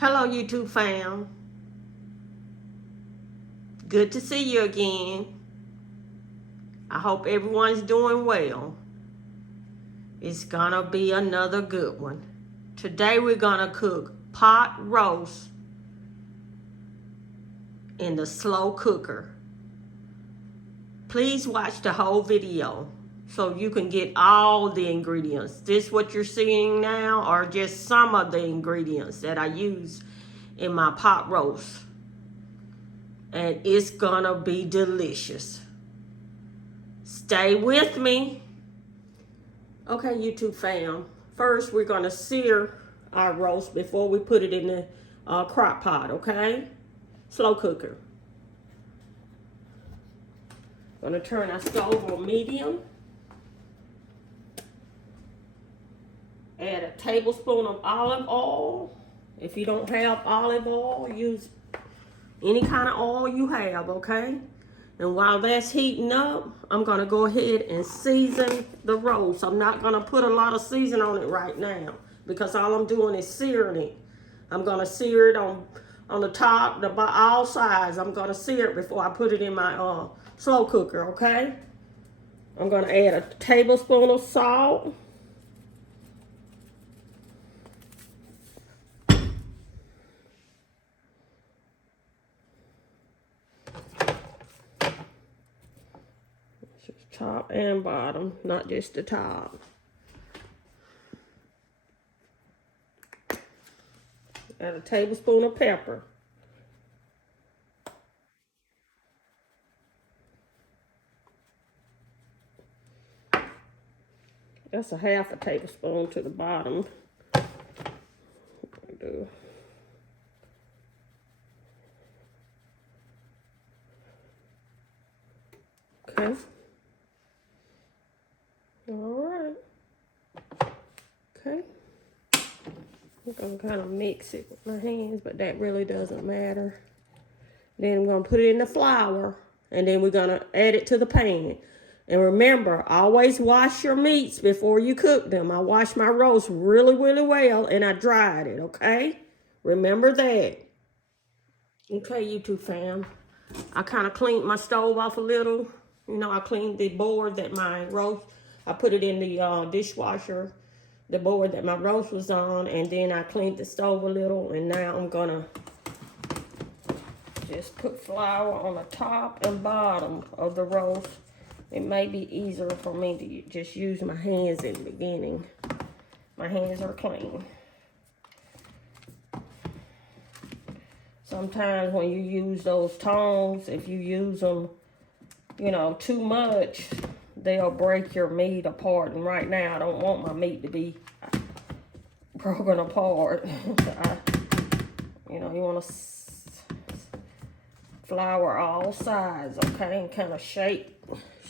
Hello, YouTube fam. Good to see you again. I hope everyone's doing well. It's gonna be another good one. Today we're gonna cook pot roast in the slow cooker. Please watch the whole video so you can get all the ingredients. This what you're seeing now are just some of the ingredients that I use in my pot roast. And it's gonna be delicious. Stay with me. Okay, YouTube fam. First, we're gonna sear our roast before we put it in the crock pot, okay? Slow cooker. Gonna turn our stove on medium. Add a tablespoon of olive oil. If you don't have olive oil, use any kind of oil you have, okay? And while that's heating up, I'm gonna go ahead and season the roast. I'm not gonna put a lot of season on it right now because all I'm doing is searing it. I'm gonna sear it on the top, all sides. I'm gonna sear it before I put it in my slow cooker, okay? I'm gonna add a tablespoon of salt. Top and bottom, not just the top. Add a tablespoon of pepper. That's a half a tablespoon to the bottom. Okay. All right. Okay. I'm gonna kind of mix it with my hands, but that really doesn't matter. Then I'm gonna put it in the flour, and then we're gonna add it to the pan. And remember, always wash your meats before you cook them. I washed my roast really, really well, and I dried it, okay? Remember that. Okay, YouTube fam. I kind of cleaned my stove off a little. You know, I cleaned the board that my roast, I put it in the dishwasher, the board that my roast was on, and then I cleaned the stove a little, and now I'm gonna just put flour on the top and bottom of the roast. It may be easier for me to just use my hands in the beginning. My hands are clean. Sometimes when you use those tongs, if you use them, you know, too much, they'll break your meat apart. And right now, I don't want my meat to be broken apart. You know, you want to flour all sides, okay? And kind of shake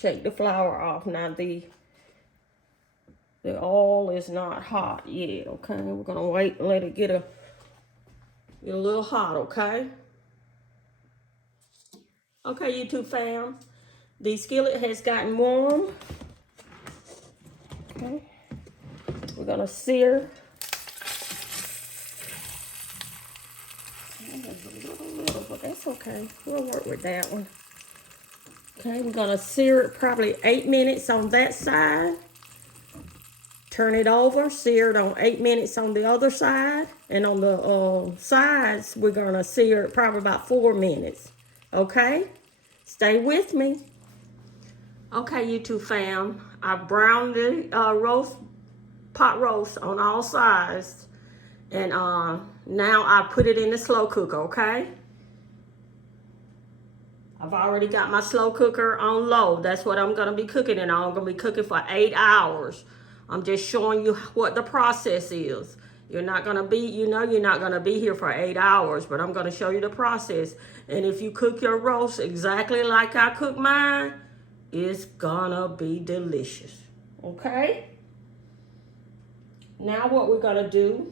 the flour off. Now, the oil is not hot yet, okay? We're going to wait and let it get a little hot, okay? Okay, YouTube fam. The skillet has gotten warm. Okay. We're gonna sear. Little, but that's okay. We'll work with that one. Okay, we're gonna sear it probably 8 minutes on that side. Turn it over, sear it on 8 minutes on the other side. And on the sides, we're gonna sear it probably about 4 minutes. Okay? Stay with me. Okay, YouTube fam, I browned the pot roast on all sides, and now I put it in the slow cooker, okay? I've already got my slow cooker on low. That's what I'm gonna be cooking in. I'm gonna be cooking for 8 hours. I'm just showing you what the process is. You're not gonna be, you're not gonna be here for 8 hours, but I'm gonna show you the process. And if you cook your roast exactly like I cook mine, it's gonna be delicious, okay? Now what we're gonna do,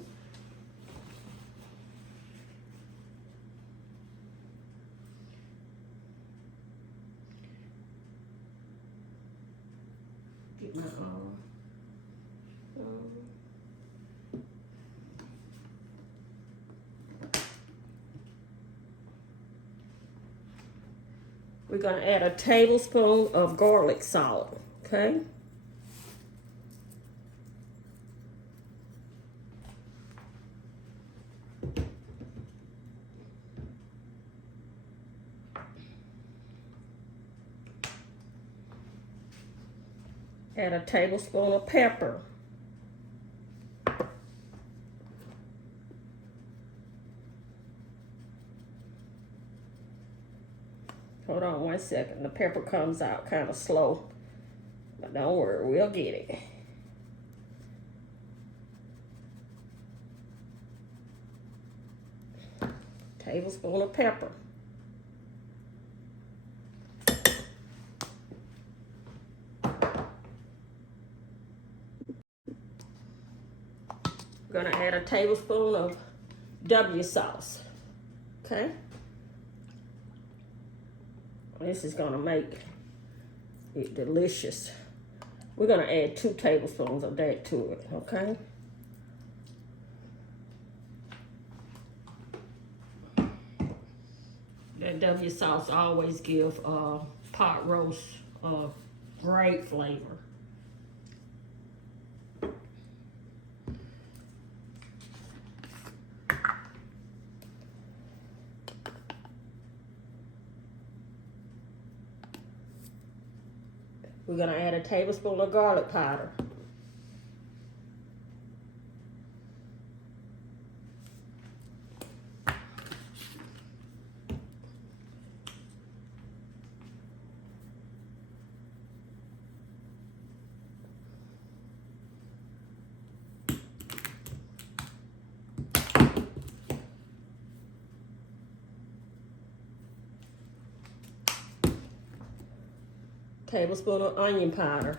get my We're going to add a tablespoon of garlic salt, okay? Add a tablespoon of pepper. Hold on 1 second. The pepper comes out kind of slow. But don't worry, we'll get it. Tablespoon of pepper. We're gonna add a tablespoon of W sauce. Okay? This is gonna make it delicious. We're gonna add 2 tablespoons of that to it, okay? That W sauce always give pot roast a great flavor. We're gonna add a tablespoon of garlic powder. Tablespoon of onion powder.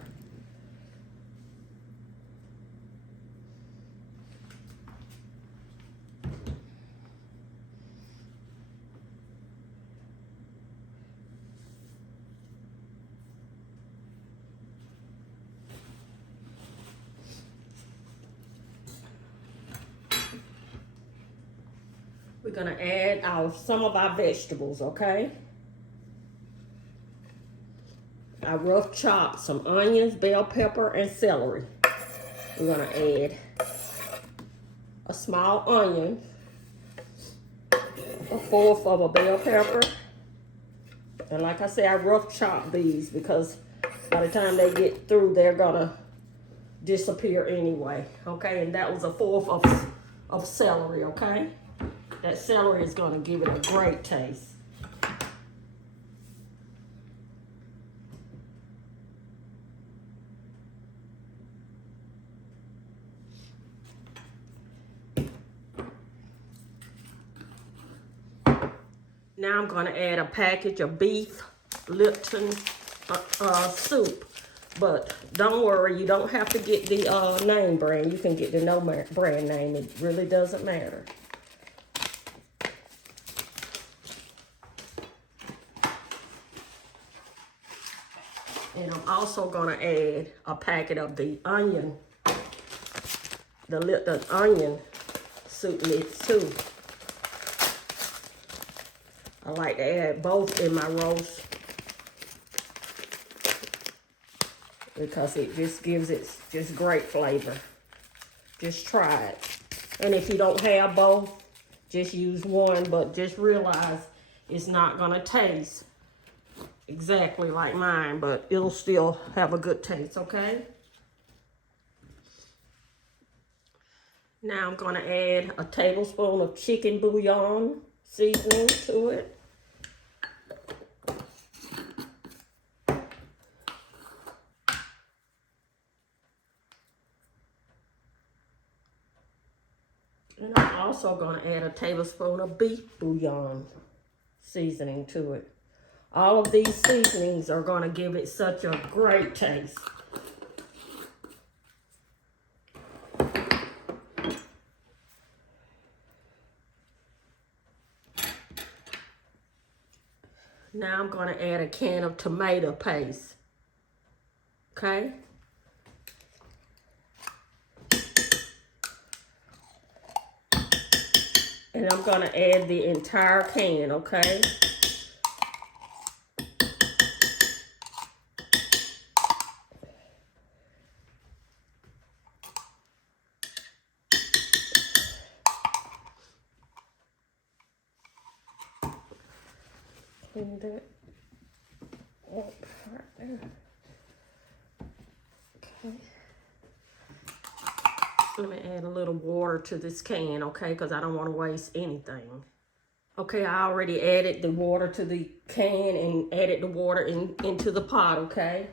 We're gonna add some of our vegetables, okay? I rough chopped some onions, bell pepper, and celery. We're gonna add a small onion, 1/4 of a bell pepper. And like I said, I rough chop these because by the time they get through, they're gonna disappear anyway. Okay, and that was 1/4 of celery, okay? That celery is gonna give it a great taste. Now I'm gonna add a package of beef Lipton soup. But don't worry, you don't have to get the name brand. You can get the no brand name. It really doesn't matter. And I'm also gonna add a packet of the onion, the Lipton onion soup mix too. I like to add both in my roast because it just gives it just great flavor. Just try it. And if you don't have both, just use one, but just realize it's not gonna taste exactly like mine, but it'll still have a good taste, okay? Now I'm gonna add a tablespoon of chicken bouillon seasoning to it. And I'm also gonna add a tablespoon of beef bouillon seasoning to it. All of these seasonings are gonna give it such a great taste. Now I'm gonna add a can of tomato paste, okay? And I'm gonna add the entire can, okay? clean that up right there. Okay. Let me add a little water to this can, okay? Because I don't want to waste anything. Okay, I already added the water to the can and added the water into the pot, okay?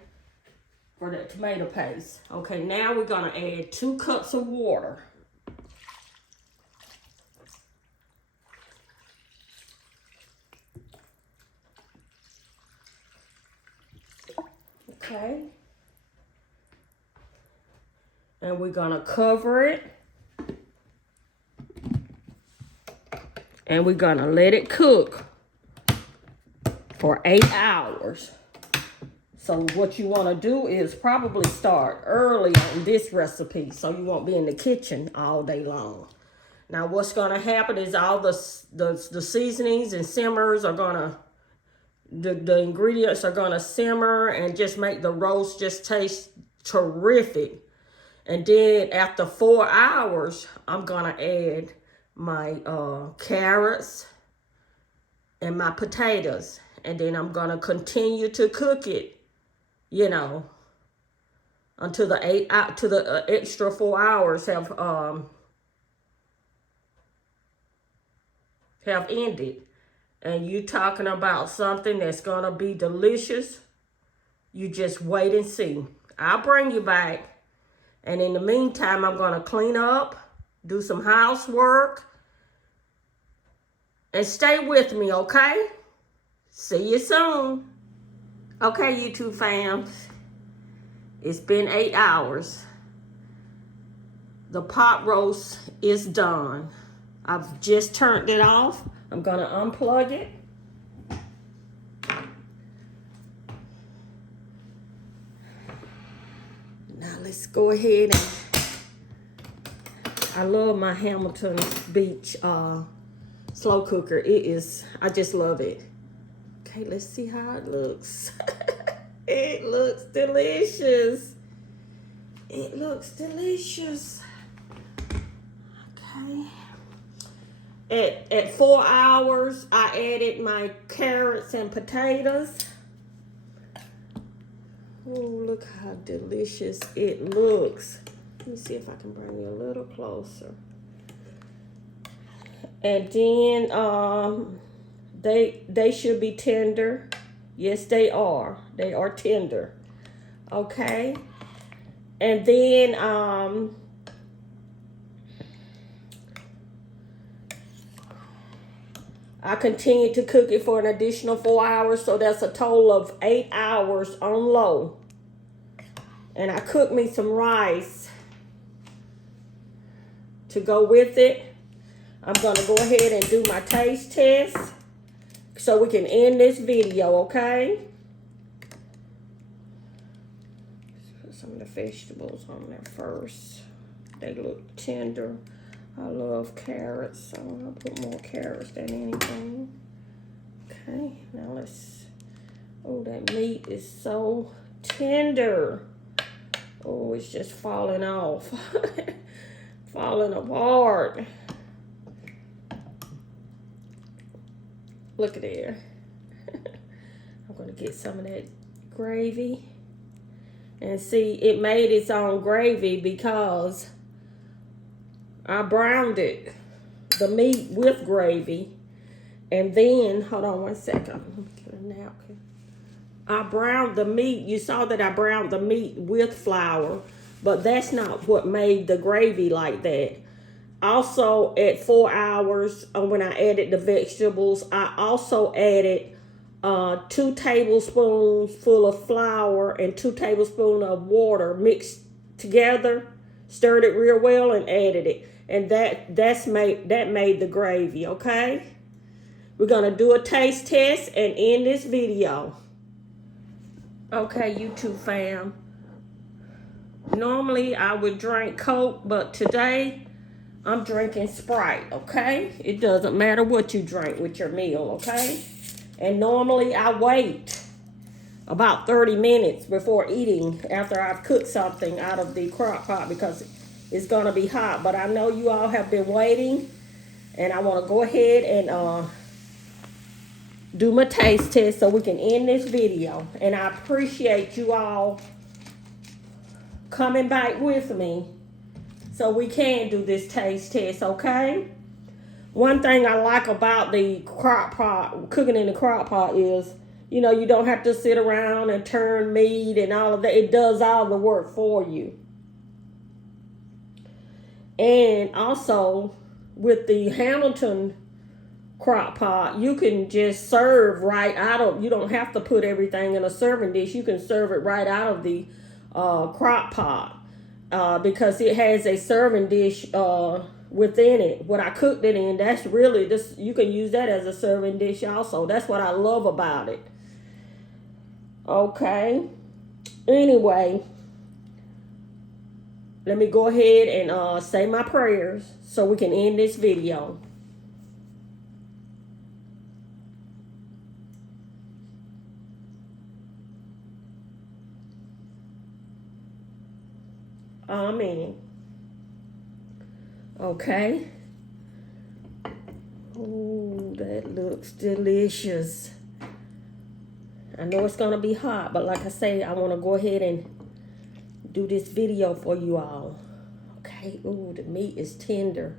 For that tomato paste. Okay, now we're going to add 2 cups of water. Okay. And we're going to cover it. And we're going to let it cook for 8 hours. So what you want to do is probably start early on this recipe so you won't be in the kitchen all day long. Now what's going to happen is all the seasonings and simmers are going to, the ingredients are going to simmer and just make the roast just taste terrific. And then after 4 hours, I'm going to add my carrots and my potatoes. And then I'm going to continue to cook it, you know, until the extra 4 hours have ended. And you talking about something that's going to be delicious, you just wait and see. I'll bring you back. And in the meantime, I'm going to clean up, do some housework, and stay with me, okay? See you soon. Okay, YouTube fams. It's been 8 hours. The pot roast is done. I've just turned it off. I'm going to unplug it. Now let's go ahead and I love my Hamilton Beach slow cooker. I just love it. Okay, let's see how it looks. It looks delicious. It looks delicious. Okay. At 4 hours, I added my carrots and potatoes. Oh, look how delicious it looks. Let me see if I can bring you a little closer. And then they should be tender. Yes, they are. They are tender. Okay. And then I continued to cook it for an additional 4 hours, so that's a total of 8 hours on low. And I cooked me some rice to go with it. I'm going to go ahead and do my taste test so we can end this video, okay? Put some of the vegetables on there first. They look tender. I love carrots, so I'll put more carrots than anything. Okay, now let's, oh, that meat is so tender. Oh, it's just falling off. Falling apart. Look at there. I'm going to get some of that gravy. And see, it made its own gravy because I browned it, the meat with gravy. And then, hold on one second. Let me get a napkin. I browned the meat. You saw that I browned the meat with flour, but that's not what made the gravy like that. Also, at 4 hours, when I added the vegetables, I also added 2 tablespoons full of flour and 2 tablespoons of water mixed together, stirred it real well, and added it. And that made the gravy, okay? We're going to do a taste test and end this video. Okay, YouTube fam. Normally, I would drink Coke, but today, I'm drinking Sprite, okay? It doesn't matter what you drink with your meal, okay? And normally, I wait about 30 minutes before eating after I've cooked something out of the crock pot because it's going to be hot. But I know you all have been waiting, and I want to go ahead and do my taste test so we can end this video. And I appreciate you all coming back with me so we can do this taste test, okay? One thing I like about the crock pot, cooking in the crock pot is, you know, you don't have to sit around and turn meat and all of that. It does all the work for you. And also, with the Hamilton crock pot, you can just serve right out of, you don't have to put everything in a serving dish. You can serve it right out of the crock pot because it has a serving dish within it. What I cooked it in, that's really this. You can use that as a serving dish also. That's what I love about it. Okay. Anyway, let me go ahead and say my prayers so we can end this video. Amen. Okay. Oh, that looks delicious. I know it's gonna be hot, but like I say, I want to go ahead and do this video for you all. Okay. Ooh, the meat is tender.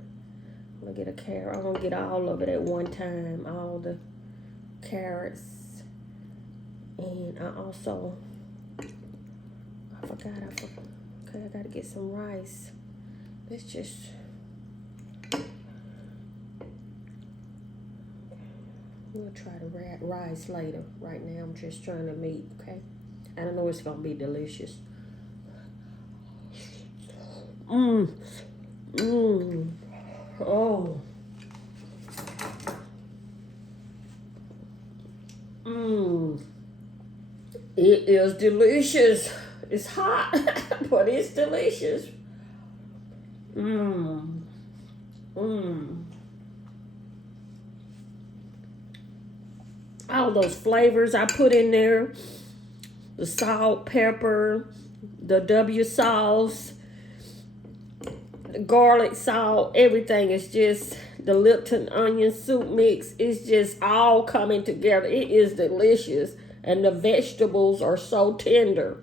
I'm gonna get a carrot. I'm gonna get all of it at one time. All the carrots, and I also forgot. Okay, I gotta get some rice. Let's just. We'll try the rice later. Right now, I'm just trying to meat, okay? I don't know it's gonna be delicious. Oh. It is delicious. It's hot, but it's delicious. All those flavors I put in there, the salt, pepper, the W sauce, the garlic salt, everything is just, the Lipton onion soup mix is just all coming together. It is delicious, and the vegetables are so tender.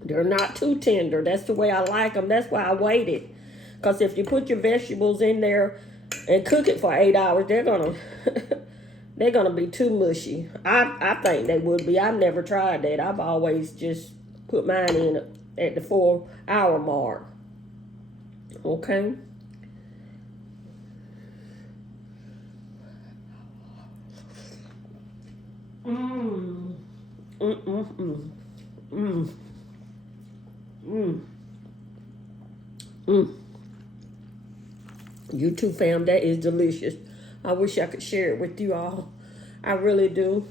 They're not too tender. That's the way I like them. That's why I waited, because if you put your vegetables in there and cook it for 8 hours, they're gonna they're gonna be too mushy. I think they would be. I've never tried that. I've always just put mine in at the 4-hour mark. Okay. You too, fam. That is delicious. I wish I could share it with you all. I really do.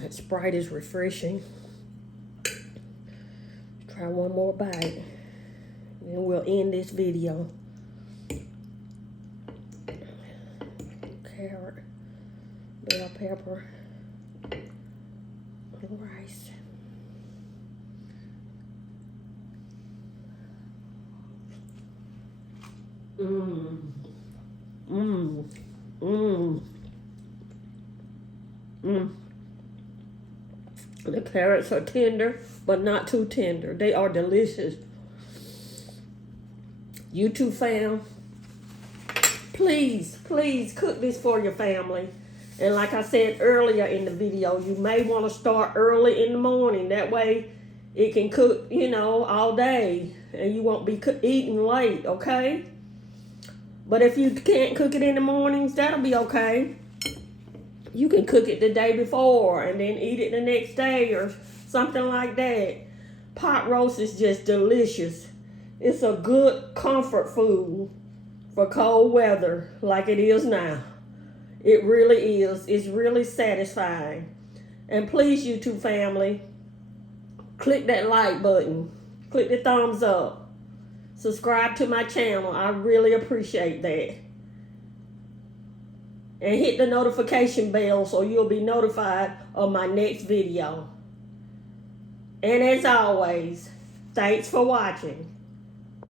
That Sprite is refreshing. Try one more bite. Then we'll end this video. Carrot, bell pepper, and rice. The carrots are tender, but not too tender. They are delicious. You too, fam. Please, please cook this for your family. And like I said earlier in the video, you may want to start early in the morning. That way it can cook, you know, all day. And you won't be eating late, okay? But if you can't cook it in the mornings, that'll be okay. You can cook it the day before and then eat it the next day or something like that. Pot roast is just delicious. It's a good comfort food for cold weather like it is now. It really is. It's really satisfying. And please, YouTube family, click that like button. Click the thumbs up. Subscribe to my channel. I really appreciate that. And hit the notification bell so you'll be notified of my next video. And as always, thanks for watching.